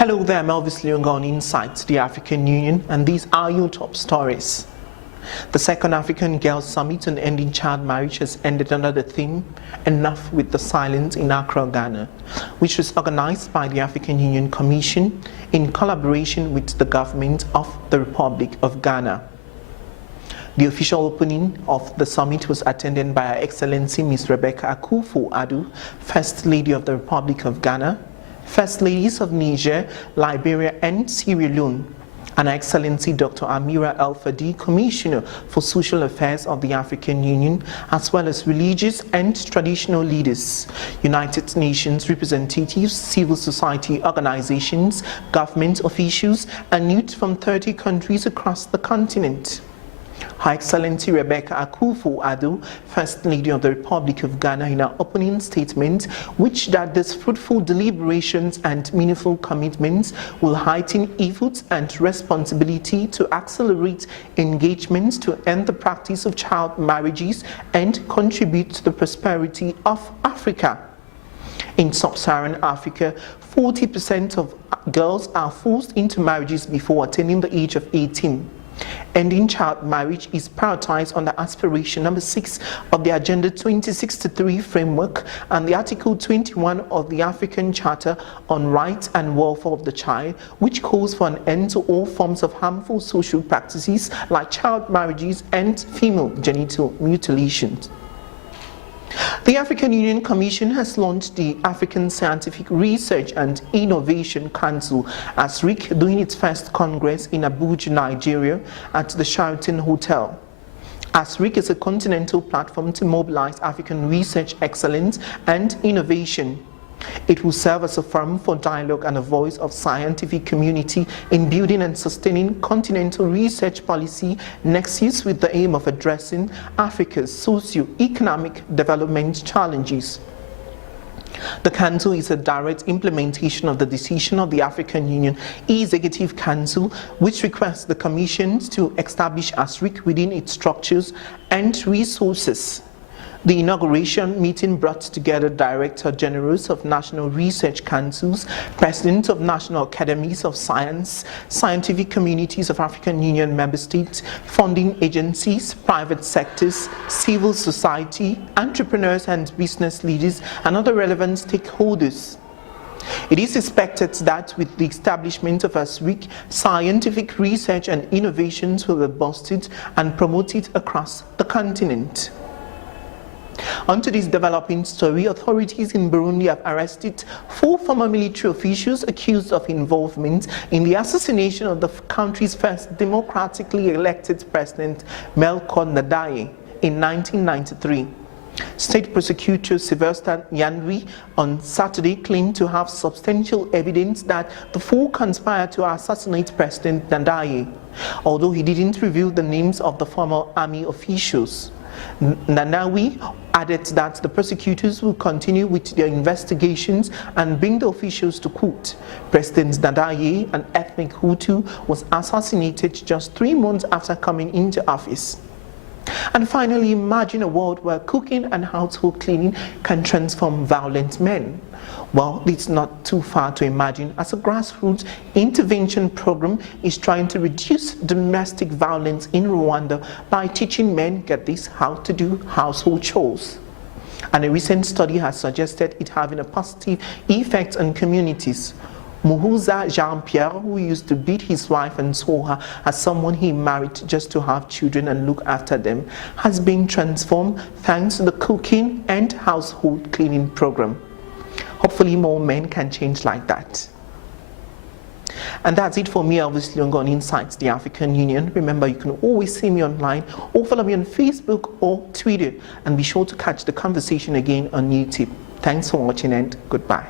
Hello there, I'm Elvis Lyonga on Insights, the African Union, and these are your top stories. The second African Girls Summit on Ending Child Marriage has ended under the theme, Enough with the Silence in Accra, Ghana, which was organized by the African Union Commission in collaboration with the government of the Republic of Ghana. The official opening of the summit was attended by Her Excellency Ms. Rebecca Akufo-Addo, First Lady of the Republic of Ghana, First Ladies of Niger, Liberia and Sierra Leone, and Her Excellency Dr. Amira El-Fadi, Commissioner for Social Affairs of the African Union, as well as religious and traditional leaders, United Nations representatives, civil society organizations, government officials, and youth from 30 countries across the continent. Her Excellency Rebecca Akufo-Addo, First Lady of the Republic of Ghana, in her opening statement, which that these fruitful deliberations and meaningful commitments will heighten efforts and responsibility to accelerate engagements to end the practice of child marriages and contribute to the prosperity of Africa. In sub-Saharan Africa, 40% of girls are forced into marriages before attaining the age of 18. Ending child marriage is prioritized under aspiration number 6 of the Agenda 2063 framework and the Article 21 of the African Charter on Rights and Welfare of the Child, which calls for an end to all forms of harmful social practices like child marriages and female genital mutilations. The African Union Commission has launched the African Scientific Research and Innovation Council, ASRIC, doing its first congress in Abuja, Nigeria, at the Sheraton Hotel. ASRIC is a continental platform to mobilize African research excellence and innovation. It will serve as a forum for dialogue and a voice of scientific community in building and sustaining continental research policy nexus with the aim of addressing Africa's socio-economic development challenges. The Council is a direct implementation of the decision of the African Union Executive Council, which requests the Commission to establish ASRIC within its structures and resources. The inauguration meeting brought together Director Generals of National Research Councils, Presidents of National Academies of Science, scientific communities of African Union member states, funding agencies, private sectors, civil society, entrepreneurs and business leaders, and other relevant stakeholders. It is expected that with the establishment of ASRIC, scientific research and innovations will be boosted and promoted across the continent. Onto this developing story, authorities in Burundi have arrested 4 former military officials accused of involvement in the assassination of the country's first democratically elected president, Melchior Ndadaye, in 1993. State prosecutor Sylvester Nyandwi on Saturday claimed to have substantial evidence that the 4 conspired to assassinate President Ndadaye, although he didn't reveal the names of the former army officials. Nanawi added that the prosecutors will continue with their investigations and bring the officials to court. President Ndadaye, an ethnic Hutu, was assassinated just 3 months after coming into office. And finally, imagine a world where cooking and household cleaning can transform violent men. Well, it's not too far to imagine, as a grassroots intervention program is trying to reduce domestic violence in Rwanda by teaching men, get this, how to do household chores. And a recent study has suggested it having a positive effect on communities. Muhuza Jean-Pierre, who used to beat his wife and saw her as someone he married just to have children and look after them, has been transformed thanks to the cooking and household cleaning program. Hopefully more men can change like that. And that's it for me, Elvis Lyonga, on Insights, the African Union. Remember, you can always see me online or follow me on Facebook or Twitter. And be sure to catch the conversation again on YouTube. Thanks for watching and goodbye.